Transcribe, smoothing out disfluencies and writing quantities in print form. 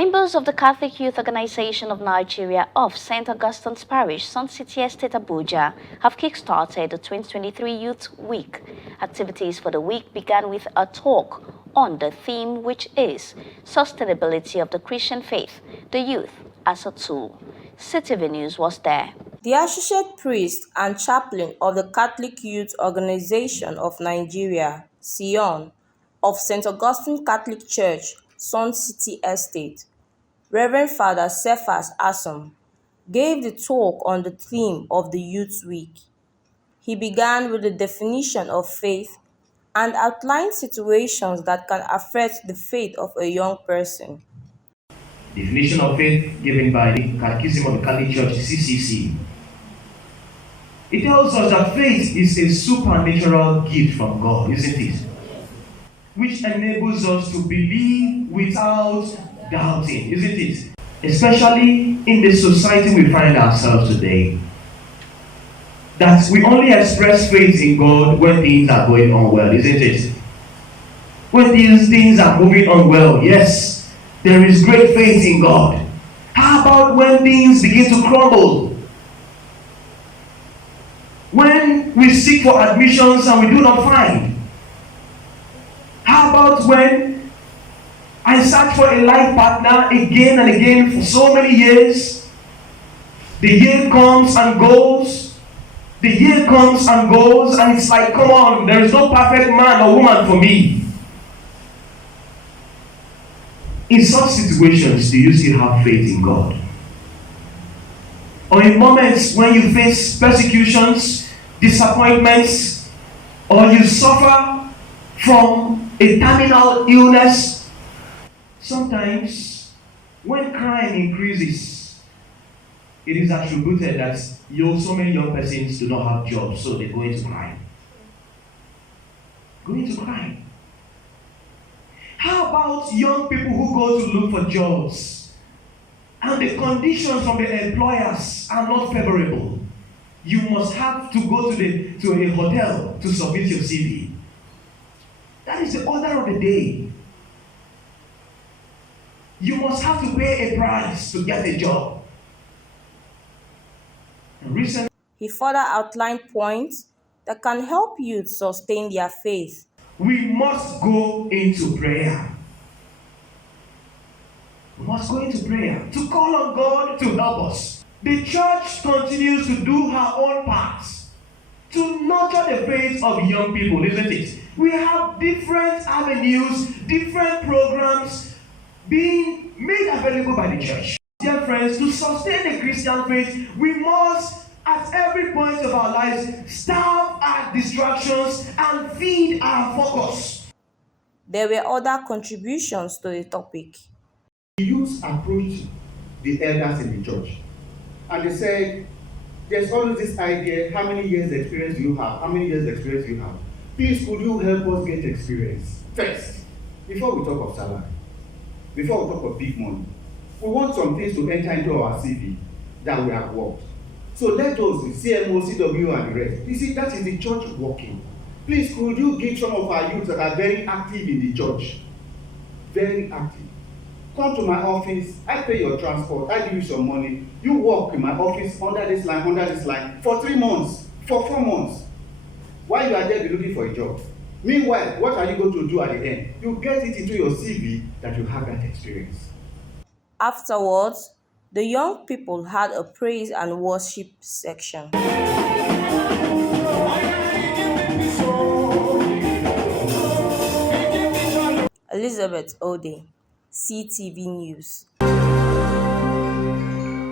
Members of the Catholic Youth Organization of Nigeria of St. Augustine's Parish, Sun City Estate, Abuja, have kickstarted the 2023 Youth Week. Activities for the week began with a talk on the theme, which is Sustainability of the Christian Faith, the Youth as a Tool. CTV News was there. The Associate Priest and Chaplain of the Catholic Youth Organization of Nigeria, (SION), of St. Augustine Catholic Church, Sun City Estate, Reverend Father Cephas Assom, gave the talk on the theme of the Youth Week. He began with the definition of faith and outlined situations that can affect the faith of a young person. Definition of faith given by the Catechism of the Catholic Church, CCC. It tells us that faith is a supernatural gift from God, isn't it? Which enables us to believe without doubting, isn't it? Especially in the society we find ourselves today. That we only express faith in God when things are going on well, isn't it? When these things are moving on well, yes, there is great faith in God. How about when things begin to crumble? When we seek for admissions and we do not find? How about when I search for a life partner again and again for so many years? The year comes and goes. The year comes and goes, and it's like, come on, there is no perfect man or woman for me. In such situations, do you still have faith in God? Or in moments when you face persecutions, disappointments, or you suffer from a terminal illness, sometimes when crime increases, it is attributed that so many young persons do not have jobs, so they go into crime. Go into crime. How about young people who go to look for jobs and the conditions from the employers are not favorable? You must have to go to a hotel to submit your CV. That is the order of the day. You must have to pay a price to get a job. He further outlined points that can help youth sustain their faith. We must go into prayer. We must go into prayer to call on God to help us. The church continues to do her own part to nurture the faith of young people, isn't it? We have different avenues, different programs being made available by the church. Dear friends, to sustain the Christian faith, we must, at every point of our lives, starve our distractions and feed our focus. There were other contributions to the topic. The youth approached the elders in the church and they said, there's always this idea, how many years experience do you have? How many years experience do you have? Please, could you help us get experience? First, before we talk of salary, before we talk of big money, we want some things to enter into our CV that we have worked. So let us, CMO, CW, and the rest. You see, that is the church working. Please, could you give some of our youth that are very active in the church? Very active. Come to my office, I pay your transport, I give you some money. You work in my office under this line, for 3 months, for 4 months. While you are there, be looking for a job. Meanwhile, what are you going to do at the end? You get it into your CV that you have that experience. Afterwards, the young people had a praise and worship section. Elizabeth Ode, CTV News.